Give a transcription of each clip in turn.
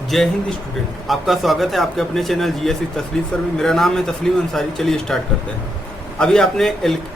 जय हिंद स्टूडेंट, आपका स्वागत है आपके अपने चैनल जीएस तस्लीम सर में। मेरा नाम है तस्लीम अंसारी। चलिए स्टार्ट करते हैं। अभी आपने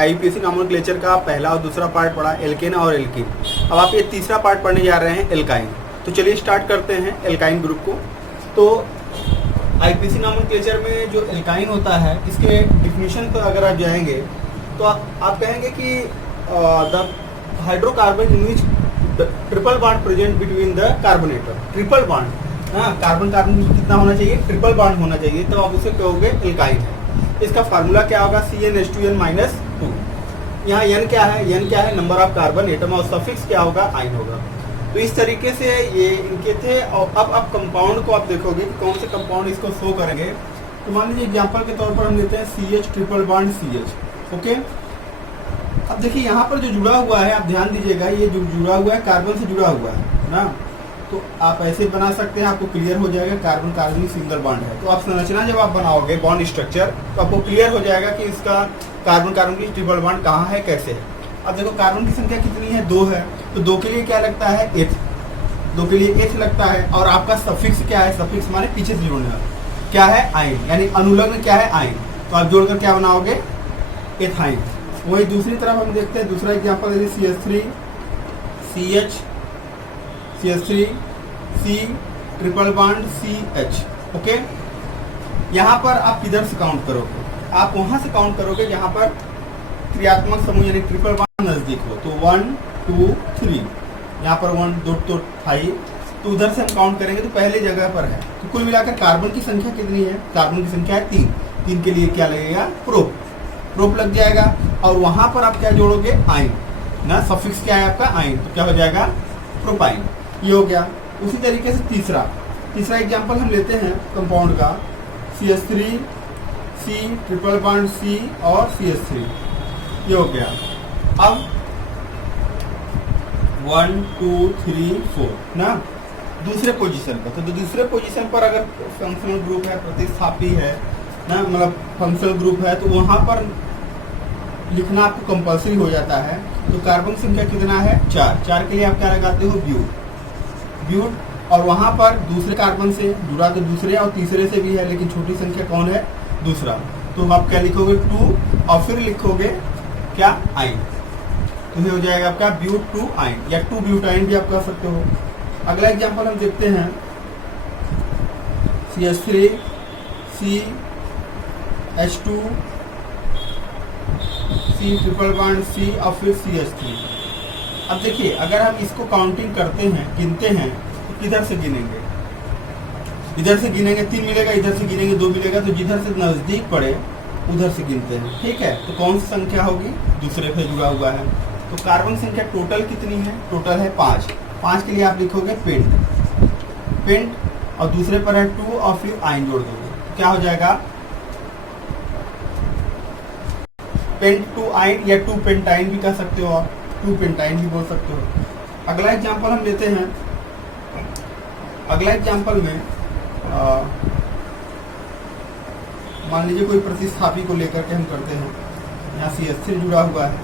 आईपीसी नोमेनक्लेचर का पहला और दूसरा पार्ट पढ़ा, एल्केन और एल्कीन। अब आप ये तीसरा पार्ट पढ़ने जा रहे हैं, एल्काइन। तो चलिए स्टार्ट करते हैं एल्काइन ग्रुप को। तो आईपीसी नोमेनक्लेचर में जो एल्काइन होता है, इसके डिफिनीशन पर अगर आप जाएंगे तो आप कहेंगे कि the hydrocarbon in which triple bond present between the carbonator. Triple bond, हाँ, कार्बन कार्बन कितना होना चाहिए? ट्रिपल बॉन्ड होना चाहिए, तो आप उसे कहोगे एल्काइन है। इसका फार्मूला क्या होगा? CnH2n-2। यहाँ n क्या है? n क्या है? नंबर ऑफ कार्बन एटम, और सफिक्स क्या होगा? आइन होगा। तो इस तरीके से ये इनके थे। और अब आप कंपाउंड को आप देखोगे कि कौन से कंपाउंड इसको शो करेंगे। तो मान लीजिए एग्जाम्पल के तौर पर हम लेते हैं CH triple bond CH। Okay, अब देखिए यहाँ पर जो जुड़ा हुआ है, आप ध्यान दीजिएगा, ये जो जुड़ा हुआ है कार्बन से जुड़ा हुआ है ना। तो आप ऐसे बना सकते हैं, आपको क्लियर हो जाएगा कार्बन कार्बन सिंगल बॉन्ड है। तो आप संरचना जब आप बनाओगे बॉन्ड स्ट्रक्चर, तो आपको क्लियर हो जाएगा कि इसका कार्बन कार्बन की ट्रिपल बॉन्ड कहाँ है, कैसे है। अब देखो कार्बन की संख्या कितनी है? 2 है। तो 2 के लिए क्या लगता है? एथ। 2 के लिए एथ लगता है। और आपका सफिक्स क्या है? सफिक्स माने पीछे से जोड़ना, क्या है? आइन, यानी अनुलग्न क्या है? आइन। तो आप जोड़कर क्या बनाओगे? एथाइन। वही दूसरी तरफ हम देखते हैं, दूसरा एग्जाम्पल यदि CH3 CH CH3 C triple bond CH। Okay, यहाँ पर आप किधर से काउंट करोगे? आप वहां से काउंट करोगे जहां पर क्रियात्मक समूह यानी ट्रिपल बॉन्ड नजदीक हो। तो 1 2 3, यहाँ पर 1 2 तो 5। तो उधर से हम काउंट करेंगे तो पहले जगह पर है। तो कुल मिलाकर कार्बन की संख्या कितनी है? कार्बन की संख्या है 3। 3 के लिए क्या लगेगा? प्रोप लग जाएगा। और वहां पर आप क्या जोड़ोगे? आइन ना। सफिक्स क्या है आपका? आइन। तो क्या हो जाएगा? प्रोपाइन। ये हो गया। उसी तरीके से तीसरा एग्जांपल हम लेते हैं कंपाउंड का, CH3 C triple bond C और CH3। ये हो गया। अब 1 2 3 4 ना, दूसरे पोजीशन पर। तो दूसरे पोजीशन पर अगर फंक्शनल ग्रुप है, प्रतिस्थापी है ना, मतलब फंक्शनल ग्रुप है, तो वहां पर लिखना आपको कंपल्सरी हो जाता है। तो कार्बन संख्या कितना है? 4 के लिए आप क्या लगाते हो? ब्यूट। और वहां पर दूसरे कार्बन से जुड़ा तो दूसरे और तीसरे से भी है, लेकिन छोटी संख्या कौन है? दूसरा। तो आप क्या लिखोगे? 2 और फिर लिखोगे क्या? आइन। तो ये हो जाएगा आपका ब्यूट 2 आइन, या 2 ब्यूटाइन भी आप कह सकते हो। अगला एग्जांपल हम देखते हैं, CH3 C H2 C triple bond C और फिर CH3। अब देखिए, अगर हम इसको काउंटिंग करते हैं, गिनते हैं, तो किधर से गिनेंगे? इधर से गिनेंगे 3 मिलेगा, इधर से गिनेंगे 2 मिलेगा। तो जिधर से नजदीक पड़े उधर से गिनते हैं, ठीक है। तो कौन सी संख्या होगी? दूसरे पे जुड़ा हुआ है। तो कार्बन संख्या टोटल कितनी है? टोटल है 5। 5 के लिए आप लिखोगे पेंट, और दूसरे पर है 2 और फिर आइन जोड़ दोगे। तो क्या हो जाएगा? पेंट 2 आइन, या 2 पेंटाइन भी कह सकते हो आप, 2 पेंटाइन भी बोल सकते हो। अगला एग्जांपल हम लेते हैं। अगला एग्जांपल में मान लीजिए कोई प्रतिस्थापी को लेकर के हम करते हैं। यहाँ CH3 जुड़ा हुआ है,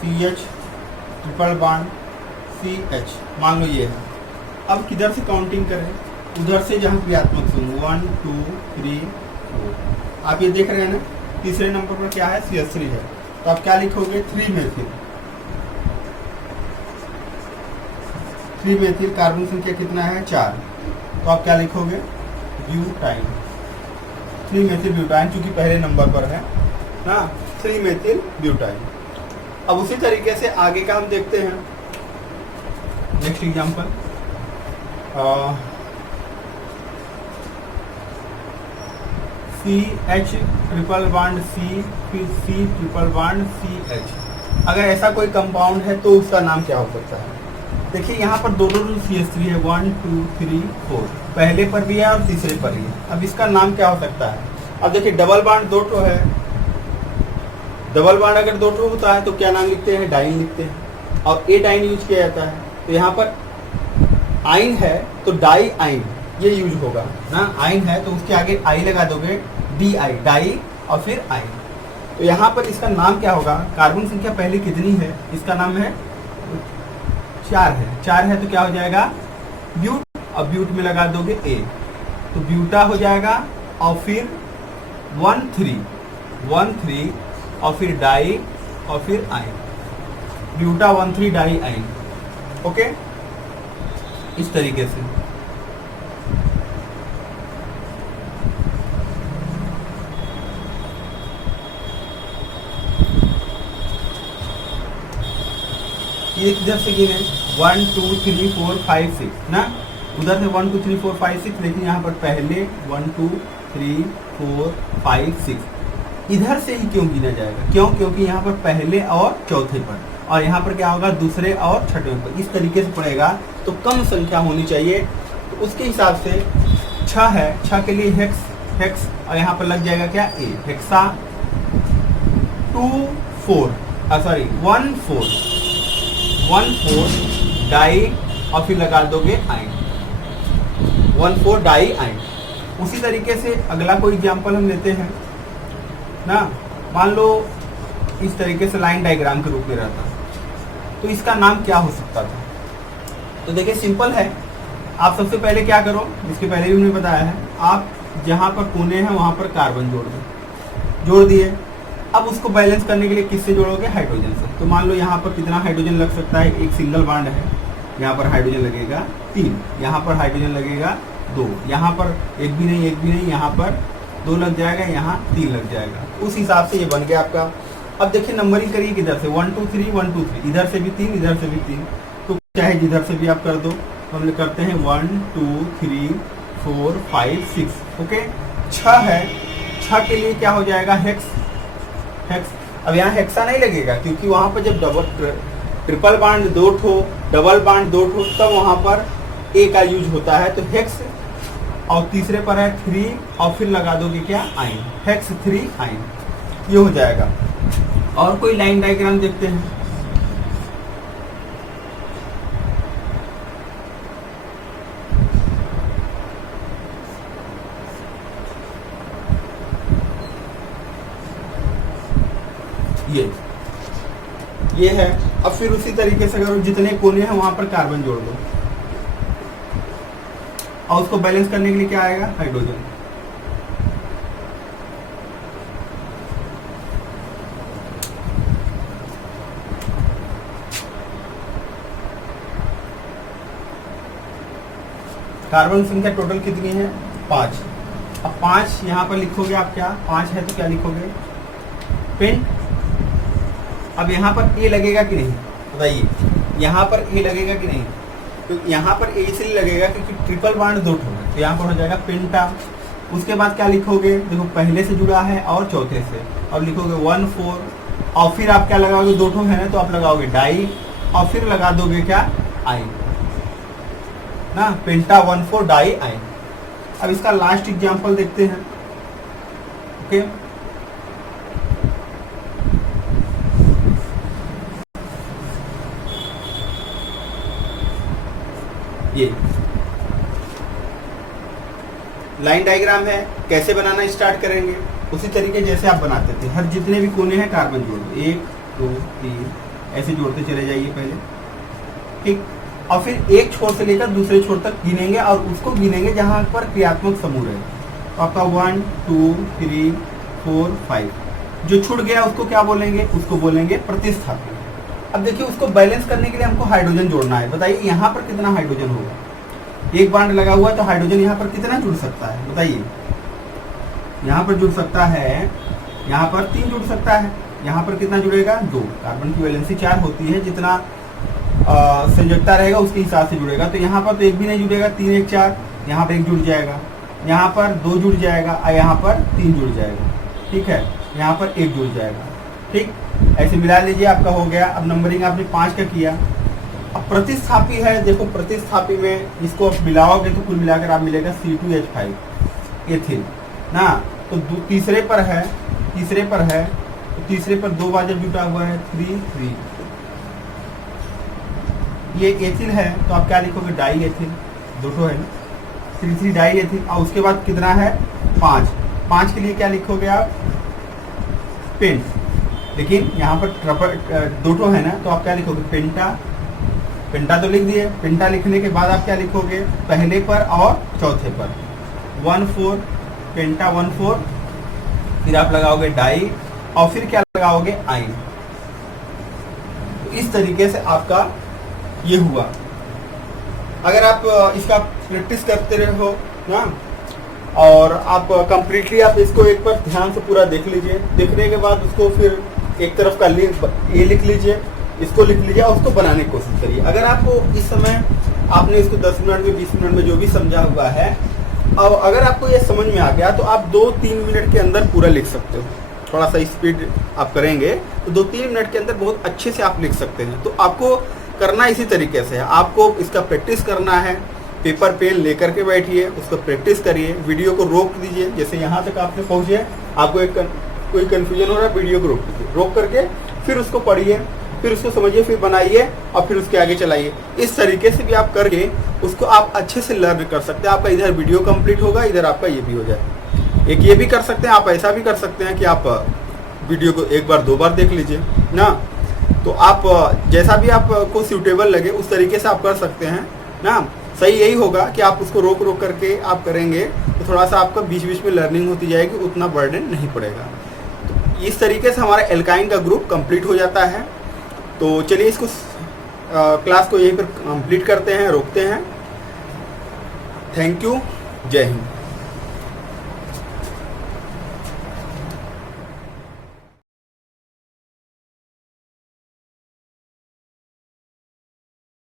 CH ट्रिपल बॉन्ड CH, मान लो ये है। अब किधर से काउंटिंग करें? उधर से जहाँ क्रियात्मक समूह 1 2 3 4। आप ये देख रहे हैं ना, तीसरे नंबर पर क्या है? CH3 है। तो आप क्या लिखोगे? 3 मेथिल। कार्बन संख्या कितना है? 4। तो आप क्या लिखोगे? ब्यूटाइन। 3 मेथिल ब्यूटाइन, चूंकि पहले नंबर पर है ना, 3 मेथिल ब्यूटाइन। अब उसी तरीके से आगे का हम देखते हैं। Next example, CH triple bond C फिर C ट्रिपल बॉन्ड CH। अगर ऐसा कोई कंपाउंड है तो उसका नाम क्या हो सकता है? देखिए, यहाँ पर दोनों CH3 है, 1 2 3 4, पहले पर भी है और तीसरे पर भी है। अब इसका नाम क्या हो सकता है? अब देखिए, डबल बॉन्ड 2 ठो है। डबल बॉन्ड अगर 2 ठो होता है तो क्या नाम लिखते हैं? डाइन लिखते हैं, और एटाइन यूज किया जाता है। तो यहाँ पर आइन है तो डाई आइन ये यूज होगा ना। आइन है तो उसके आगे आई लगा दोगे, DI, डाई, और फिर आइन। तो यहाँ पर इसका नाम क्या होगा? कार्बन संख्या पहले कितनी है? इसका नाम है चार है तो क्या हो जाएगा ब्यूट, और ब्यूट में लगा दोगे ए तो ब्यूटा हो जाएगा, और फिर 1,3 और फिर डाई और फिर आइन, ब्यूटा 1,3 डाई आइन। ओके, इस तरीके से। ये इधर से गिने 1 2 3 4 5 6 ना, उधर से 1 2 3 4 5 6, लेकिन यहाँ पर पहले 1 2 3 4 5 6 इधर से ही क्यों गिना जाएगा? क्यों? क्योंकि यहाँ पर पहले और चौथे पर, और यहाँ पर क्या होगा दूसरे और छठवें पर। इस तरीके से पड़ेगा तो कम संख्या होनी चाहिए, तो उसके हिसाब से 6 है, 6 के लिए हेक्स और यहाँ पर लग जाएगा क्या ए, हेक्सा 1 4 डाई और फिर लगा दोगे आइन, 1 4 डाई आइन। उसी तरीके से अगला कोई एग्जाम्पल हम लेते हैं ना, मान लो इस तरीके से लाइन डायग्राम के रूप में रहता, तो इसका नाम क्या हो सकता था? तो देखिए सिंपल है, आप सबसे पहले क्या करो, इसके पहले भी मैंने बताया है, आप जहाँ पर कोने हैं वहाँ पर कार्बन जोड़ दिए। अब उसको बैलेंस करने के लिए किससे जोड़ोगे? हाइड्रोजन से। तो मान लो यहाँ पर कितना हाइड्रोजन लग सकता है? एक सिंगल बॉन्ड है, यहाँ पर हाइड्रोजन लगेगा 3, यहाँ पर हाइड्रोजन लगेगा 2, यहाँ पर एक भी नहीं, यहाँ पर 2 लग जाएगा, यहाँ 3 लग जाएगा। उस हिसाब से ये बन गया आपका। अब देखिए नंबरिंग करिए किधर से, 1 2 3 1 2 3, इधर से भी 3 इधर से भी 3, तो चाहे जिधर से भी आप कर दो। तो हम करते हैं 1 2 3 4 5 6। ओके, 6 है, 6 के लिए क्या हो जाएगा? हेक्स। अब यहाँ हेक्सा नहीं लगेगा, क्योंकि वहाँ पर जब ट्रिपल बाड 2 ठो, डबल बाड 2 ठो, तब वहाँ पर ए का यूज होता है। तो हेक्स, और तीसरे पर है 3 और फिर लगा दोगे क्या? आइन, हेक्स 3 आइन, ये हो जाएगा। और कोई लाइन डायग्राम देखते हैं। ये है। अब फिर उसी तरीके से करो, जितने कोने हैं वहां पर कार्बन जोड़ दो, और उसको बैलेंस करने के लिए क्या आएगा? हाइड्रोजन। कार्बन संख्या टोटल कितनी है? 5। अब 5 यहाँ पर लिखोगे आप क्या? 5 है तो क्या लिखोगे? पेंट। अब यहाँ पर ए लगेगा कि नहीं बताइए? यहाँ पर ए लगेगा कि नहीं? तो यहाँ पर ए इसलिए लगेगा क्योंकि ट्रिपल बॉन्ड 2 ठो है, तो यहाँ पर हो जाएगा पेंटा। उसके बाद क्या लिखोगे? देखो पहले से जुड़ा है और चौथे से, अब लिखोगे 1 4, और फिर आप क्या लगाओगे? 2 ठो है ना, तो आप लगाओगे डाई, और फिर लगा दोगे क्या? आइन ना, पेंटा 1 4 डाई आइन। अब इसका लास्ट एग्जाम्पल देखते हैं। ओके, ये लाइन डायग्राम है। कैसे बनाना स्टार्ट करेंगे? उसी तरीके जैसे आप बनाते थे, हर जितने भी कोने हैं कार्बन जोड़ दो, 1 2 3 ऐसे जोड़ते चले जाइए पहले, ठीक। और फिर एक छोर से लेकर दूसरे छोर तक गिनेंगे, और उसको गिनेंगे जहां पर क्रियात्मक समूह है। तो आपका 1 2 3 4 5, जो छूट गया उसको क्या बोलेंगे? उसको बोलेंगे प्रतिस्थापी। अब देखिए उसको बैलेंस करने के लिए हमको हाइड्रोजन जोड़ना है। बताइए यहाँ पर कितना हाइड्रोजन होगा? एक बॉन्ड लगा हुआ है तो हाइड्रोजन यहाँ पर कितना जुड़ सकता है? बताइए। यहाँ पर जुड़ सकता है, यहाँ पर 3 जुड़ सकता है, यहाँ पर कितना जुड़ेगा? 2। कार्बन की वैलेंसी 4 होती है, जितना संयोजकता रहेगा उसके हिसाब से जुड़ेगा। तो यहाँ पर तो एक भी नहीं जुड़ेगा, 3 1 4, यहाँ पर 1 जुड़ जाएगा, यहाँ पर 2 जुड़ जाएगा, और यहाँ पर 3 जुड़ जाएगा, ठीक है। यहाँ पर 1 जुड़ जाएगा, ठीक। ऐसे मिला लीजिए, आपका हो गया। अब नंबरिंग आपने 5 का किया। अब प्रतिस्थापी है, देखो प्रतिस्थापी में इसको आप मिलाओगे तो कुल मिलाकर आप मिलेगा C2H5 एथिल ना। तो तीसरे पर है, तो तीसरे पर 2 बार जब जुटा हुआ है 3 3, ये एथिल है, तो आप क्या लिखोगे? डाई एथिल, 2 ठो है ना, 3 3 डाई एथिल। और उसके बाद कितना है? 5 के लिए क्या लिखोगे आप? पेंट। लेकिन यहाँ पर 2 ठो है ना, तो आप क्या लिखोगे? पेंटा तो लिख दिए। पेंटा लिखने के बाद आप क्या लिखोगे, पहले पर और चौथे पर 1,4 पेंटा 1,4, फिर आप लगाओगे डाई और फिर क्या लगाओगे आइन। तो इस तरीके से आपका ये हुआ। अगर आप इसका प्रैक्टिस करते रहो ना, और आप कंप्लीटली आप इसको एक बार ध्यान से पूरा देख लीजिए। देखने के बाद उसको फिर एक तरफ का ये लिख लीजिए, इसको लिख लीजिए और उसको बनाने की कोशिश करिए। अगर आपको इस समय आपने इसको 10 मिनट में 20 मिनट में जो भी समझा हुआ है, अब अगर आपको ये समझ में आ गया तो आप 2-3 मिनट के अंदर पूरा लिख सकते हो। थोड़ा सा स्पीड आप करेंगे तो 2-3 मिनट के अंदर बहुत अच्छे से आप लिख सकते हैं। तो आपको करना इसी तरीके से है, आपको इसका प्रैक्टिस करना है। पेपर पेन लेकर के बैठिए, उसको प्रैक्टिस करिए, वीडियो को रोक दीजिए। जैसे यहाँ तक आपने पहुँचे, आपको एक कोई कन्फ्यूजन हो रहा है, वीडियो को रोक दीजिए, रोक करके फिर उसको पढ़िए, फिर उसको समझिए, फिर बनाइए और फिर उसके आगे चलाइए। इस तरीके से भी आप करके उसको आप अच्छे से लर्न कर सकते हैं। आपका इधर वीडियो कंप्लीट होगा, इधर आपका ये भी हो जाए। एक ये भी कर सकते हैं आप, ऐसा भी कर सकते हैं कि आप वीडियो को एक बार 2 बार देख लीजिए ना। तो आप जैसा भी आपको सूटेबल लगे उस तरीके से आप कर सकते हैं ना। सही यही होगा कि आप उसको रोक रोक करके आप करेंगे तो थोड़ा सा आपका बीच बीच में लर्निंग होती जाएगी, उतना बर्डन नहीं पड़ेगा। तो इस तरीके से हमारा एल्काइन का ग्रुप कंप्लीट हो जाता है। तो चलिए इसको क्लास को यहीं पर कंप्लीट करते हैं, रोकते हैं। थैंक यू, जय हिंद।